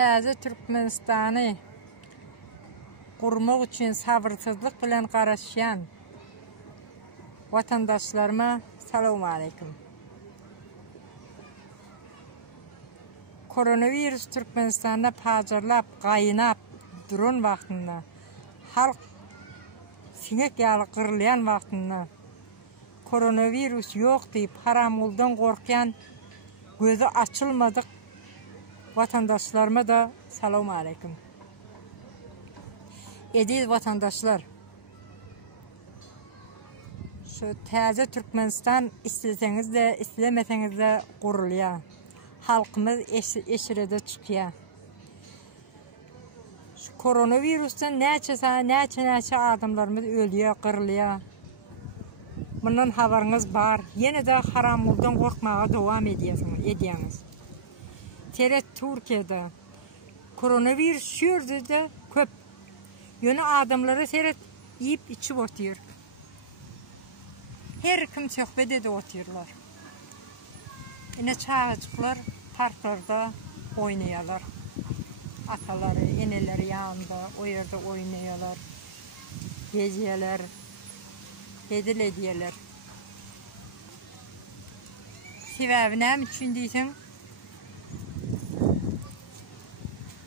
Təzə Türkmenistanı qurmaq üçün sabırsızlıq bilan qarşılayan vatandaşlarıma salam aleyküm. Koronavirus Türkmenistan'da pazarlap, qaynap duran vaxtında, halk sinek yalı qırlayan vaxtında, koronavirus yok deyip haramuldan qorxan, gözü açılmadık vatandaşlarıma da salam aleyküm. Ediz vatandaşlar, şu təzə Türkmenistan isteseniz de istemeseniz de quruluyor. Halkımız eşirede çıkıyor. Şu koronavirüsten neçe adamlarımız ölüyor, kırılıyor. Bundan haberiniz var. Yine de haramuldan korkmaya devam ediyorsunuz. Teret Türkiye'de koronavirüs şurada da köp. Yönü adamları seyret yiyip içip oturuyor. Her kim sohbet edip oturuyorlar. Yine çağıcıklar parklarda oynuyorlar. Ataları, eneleri yanında o yerde oynuyorlar. Geziyorlar. Edil ediyorlar. Sebebi ne için diysen?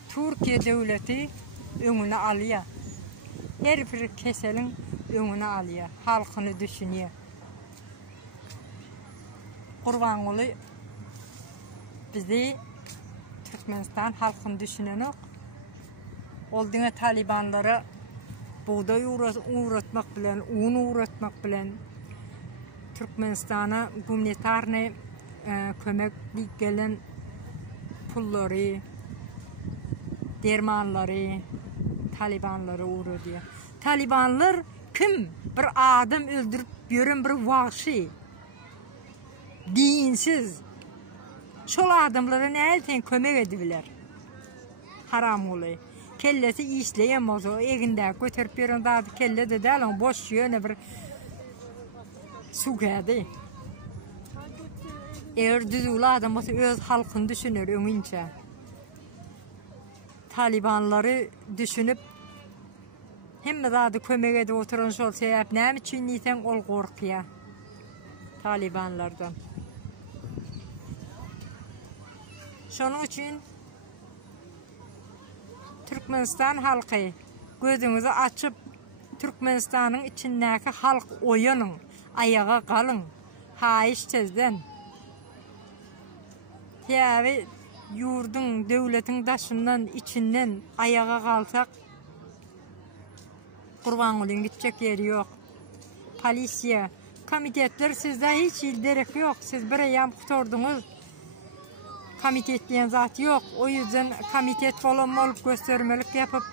Türkiye devleti önüne alıyor. Her bir keselin önüne alıyor. Halkını düşünüyor. Kurbanlı bizi Türkmenistan halkını düşünen yok. Olduğuna Talibanlara buğday uğratmak bilen, un uğratmak bilen Türkmenistan'a humanitarne kömeklik gelen pulları, dermanları, Talibanlara uğratıyor. Talibanlar kim? Bir adam öldürüp gören bir vahşi, dinsiz. Şol adamlara ne elten kömek ediyorlar. Haram oluyor. Kellesi işleyemez o. Eginde götürüp gören daha kelle de değil. Boş yöne bir su geldi. Eğer düzgün adam olsa öz halkını düşünür önünce. Talibanları düşünüp hem de daha kömek edip oturan şol sebep ne için neysen ol korkuyor. Talibanlardan. Şunun için Türkmenistan halkı gözünüzü açıp Türkmenistan'ın içindeki halk oyunun, ayağa kalın, haiş tezden. Yani yurdun, devletin taşından, içinden ayağa kalsak kurban olun gidecek yeri yok. Polisiye, komitetler sizde hiç ilderek yok. Siz bir ayağım kurtardınız. Komitet diyen zat yok. O yüzden komitet falan olup göstermelik yapıp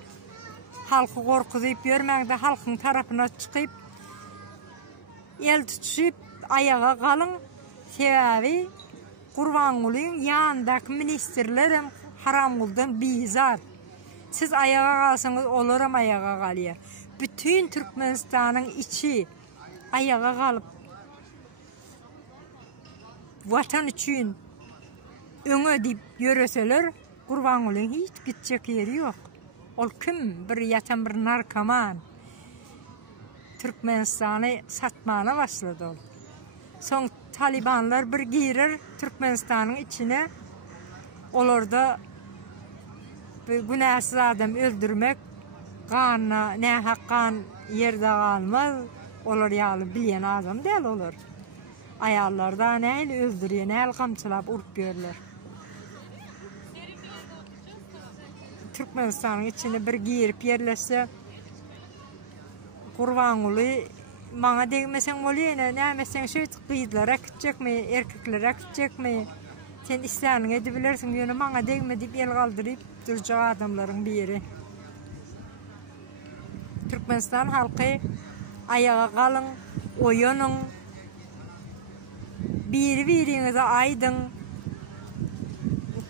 halkı korkuzayıp görmekte halkın tarafına çıkıp el tutuşup ayağa kalın. Sebebi kurban olayım yanındaki ministerlerim haramuldan bizat. Siz ayağa kalsanız olurum ayağa kalıyor. Bütün Türkmenistan'ın içi ayağa kalıp vatan için öne deyip yürüseler kurban olayım hiç gidecek yeri yok. Ol kim? Bir yatan bir narkoman. Türkmenistan'ı satmana başladı ol. Son Talibanlar bir girer Türkmenistan'ın içine. Olur da günahsız adam öldürmek kanına ne hakkan yerde kalmaz. Olur yağlı bilen adam değil olur. Ayarlarda neyle öldürüyor, neyle kamçılap urup görürler. Türkmenistan'ın içine bir girip yerleşse kurban oluyor. Bana değmesen oluyor ne demesen şöyle kıyıdlara gidecek mi, erkeklere gidecek mi? Sen isteğini edebilirsin diyor. Bana değme deyip el kaldırıp duracak adamların bir yeri. Türkmenistan halkı ayağa kalın, oyunun, birinize aydın,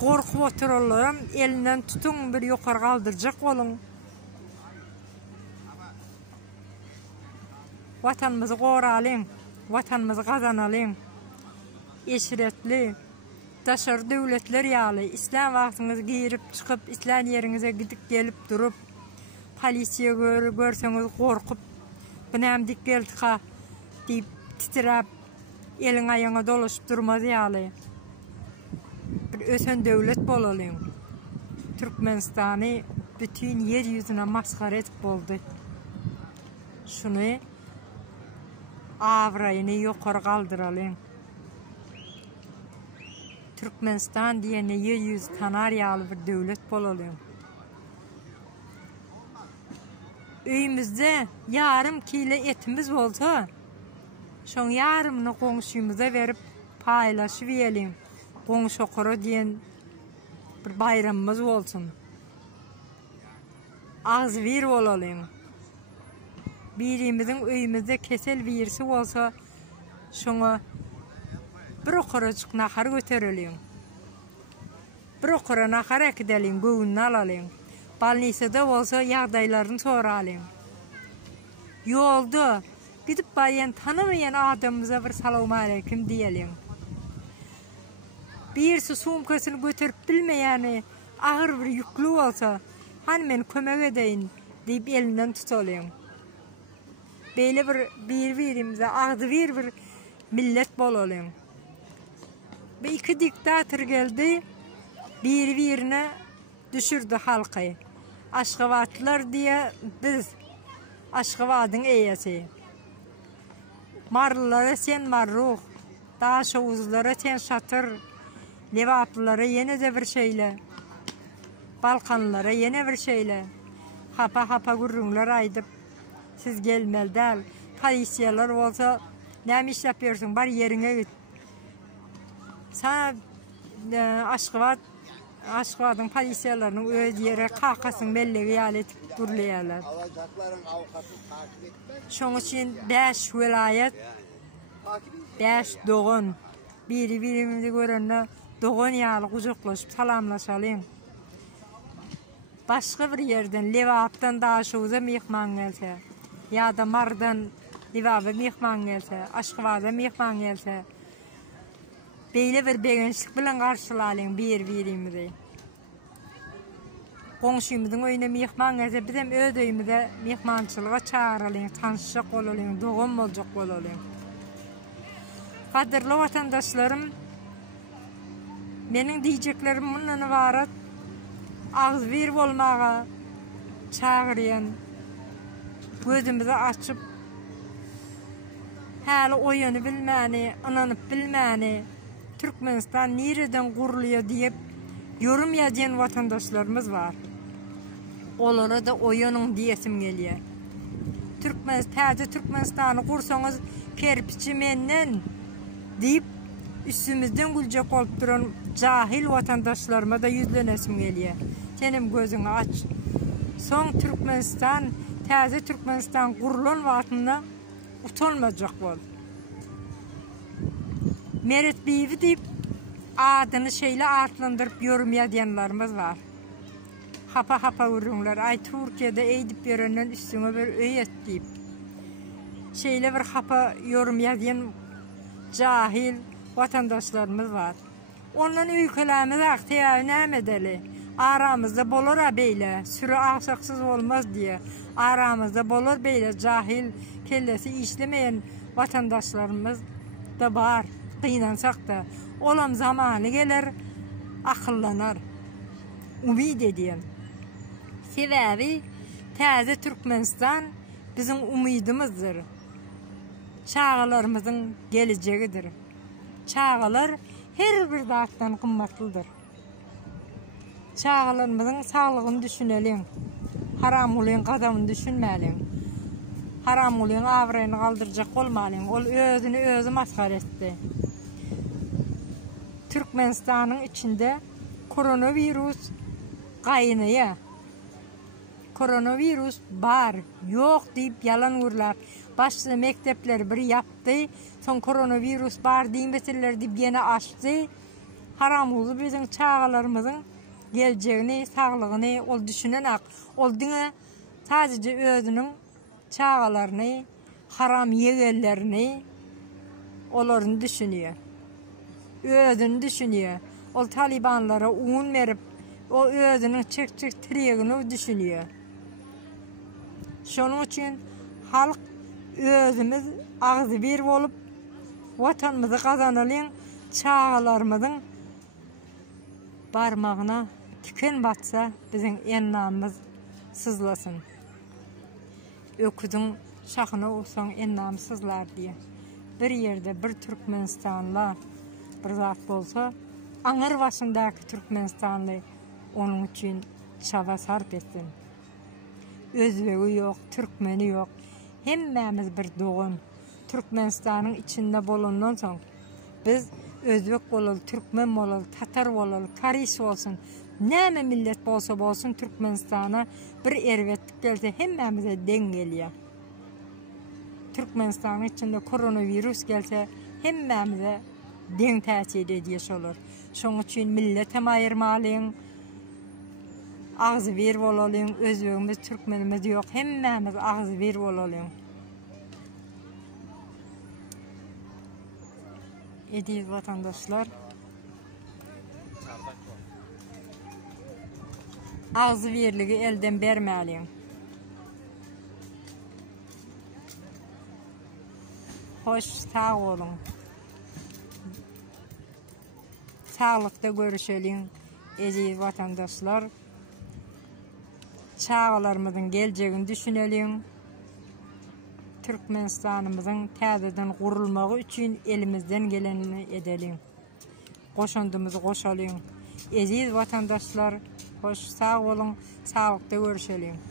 korkup otururlarım, elinden tutun bir yukarı kaldıracak olun. Vatanımızı koralım, vatanımızı kazanalım. Eşiretli, daşarı devletler ýaly islan wagtyňyz girip çykyp islan ýeriňize gidip gelip durup polisiýa görseňiz gorkup bunam dik geldi diýip titrap elin aýaňa dolaşyp durmaz ýaly bir ösen devlet bolalyň. Türkmenistany bütün yer yüzüne maskara etip boldy. Şunu avraýyny ýokary galdyralyň. Türkmenistan diýeni yer yüzü tanar ýaly bir devlet bolalyň. Öýümizde yarım kilo etimiz bolsa, şoň yarımyny goňşymyza berip paýlaşyp ýelim. Goňşy okara diýen bir bayramymyz bolsun. Az bir bolalım. Birimizin öýümizde kesel birisi bolsa, şoňa bir okaracık nahar göterelim. Bir okara nahar ekidelim, göwünni alalım. Balnisada bolsa ýagdaýlaryny soralım. Ýolda gidip baýan tanımayan adamymyza bir salam aleykum diýelim. Birisi sumkasyny göterip bilmeýäni agyr bir ýükli bolsa, hani men kömek edeýin diýip elinden tutalım. Beýle bir-birimize agdy bir millet bolalım. Bu iki diktator geldi, bir-birine düşürdü halky. Aşgabatlar diye biz Aşgabatyň eýesi. Marlylara sen marruh, daşawuzlara sen şatyr, lewaplylara ýene de bir şeýle. Balkanlara ýene bir şeýle. Hapa gurrunlar aýdyp, siz gelmeli däl. Polisiýalar bolsa, näme iş yapýarsyň, bar ýeriňe git. Sen Aşgabatyň polisiýalarynyň öz ýere kakasyň bellegi ýaly etip durlaýarlar. Şoň üçin 5 vilayet, 5 dogan, biri-birimizi görende dogan ýaly gujuklaşyp salamlaşalyň. Başga bir yerden, Lewapdan daşawuza mehman gelse, ýa-da Mardan Lewap'a mehman gelse, Aşgabat'a mehman gelse, beýle bir begençlik bilen garşylalyň bir-birimizi. Goňşymyzyň öýüne mehman gelse, biz hem öz öýümizde mehmançylyga çağıralyň, tanışjak bolalyň, dogan boljak bolalyň. Gadyrly watandaşlarym, meniň diýjeklerim mundan ibarat. Agzbir bolmaga çağırýan, gözümüzi açyp häli oýany bilmäni, ananyp bilmäni, Türkmenistan nereden gurulýar diýip yorum ýazan watandaşlarymız var. Olara da oýanyň diýesim gelýär. Türkmenistany gursaňyz kerpiçi menden diýip üstümizden güljek bolup duran jahil watandaşlaryma da ýüzlenesim gelýär. Senem gözüňi aç. Soň Türkmenistan, täze Türkmenistan gurulan wagtyna utanmajak bol. Meret bibi diýip adyny şeýle artlandyryp yorum ýazanlarymyz var. Hapa urunlar, ay Türkiýede eýdip berenden üstüňe bir öýet diýip. Şeýle bir hapa yorum ýazan jahil watandaşlarymyz var. Ondan öýkelämiz aktyýar näme edeli? Aramızda bolar beýle, sürü agsaksız olmaz diye. Aramızda bolar beýle jahil, kellesi işlemeyen vatandaşlarımız da bar. Kıynansak da olam zamanı gelir, akıllanar. Umid edýän. Sebäbi täze Türkmenistan bizim umidimizdir. Çağalarımızın geleceğidir. Çağalar her bir zatdan kımmatlıdır. Çağalarımızın sağlığını düşünelim. Haram olan kadamını düşünmeyelim. Haram olan avraýyny kaldıracak olmalıyım. Ol özünü özü maskar etti. Türkmenistan'ın içinde koronavirüs kaynaya. Koronavirüs bar, yok deyip yalan urlar. Başta mektepler bir yaptı. Son koronavirüs bar deymeseler deyip yine açtı. Haram oldu bizim çağalarımızın geleceğini, sağlığını ol düşünen ak. Ol dine sadece özünün çağalarını, haram yegerlerini onların düşünüyor. Özünü düşünüyor. ol Talibanlara un verip o özünün çık tiregini düşünüyor. Şonun için halk özümüz ağzı bir olup vatanımızı kazanalım, çağlarımızın barmağına tüken batsa bizim ennamız sızlasın. Öküzün şahına olsan ennam sızlar diye. Bir yerde bir Türkmenistanlı bir zat bolsa, Aňyr başındaky Türkmenistanly onun için çaba sarp etsin. Özbegi yok, Türkmeni yok. Hemmemiz bir doğun. Türkmenistan'ın içinde bolundan soň biz Özbek bolal, Türkmen bolal, Tatar bolal, Kariş olsun, näme millet bolsa bolsun Türkmenistan'a bir erwetlik gelse hemmemize deň gelýär. Türkmenistan'ın içinde koronavirüs gelse hemmemize deň täsir edýär olur. Şoň üçin millet hem aýyrmalyň, ağzı bir bolalım, özbegimiz, Türkmenimiz yok, hemmemiz ağzı bir bolalım. Ediz vatandaşlar, ağzı birligi elden bermäliň. Hoş, sağ olun. Sağlıkta görüşelim, ediz vatandaşlar. Çağlarımızın geleceğini düşünelim. Türkmenistanımızın täzeden gurulmagy üçin elimizden gelenini edelim. Goşandymyzy goşalyň. Aziz vatandaşlar, hoş, sağ olun, sağlıkta görüşelim.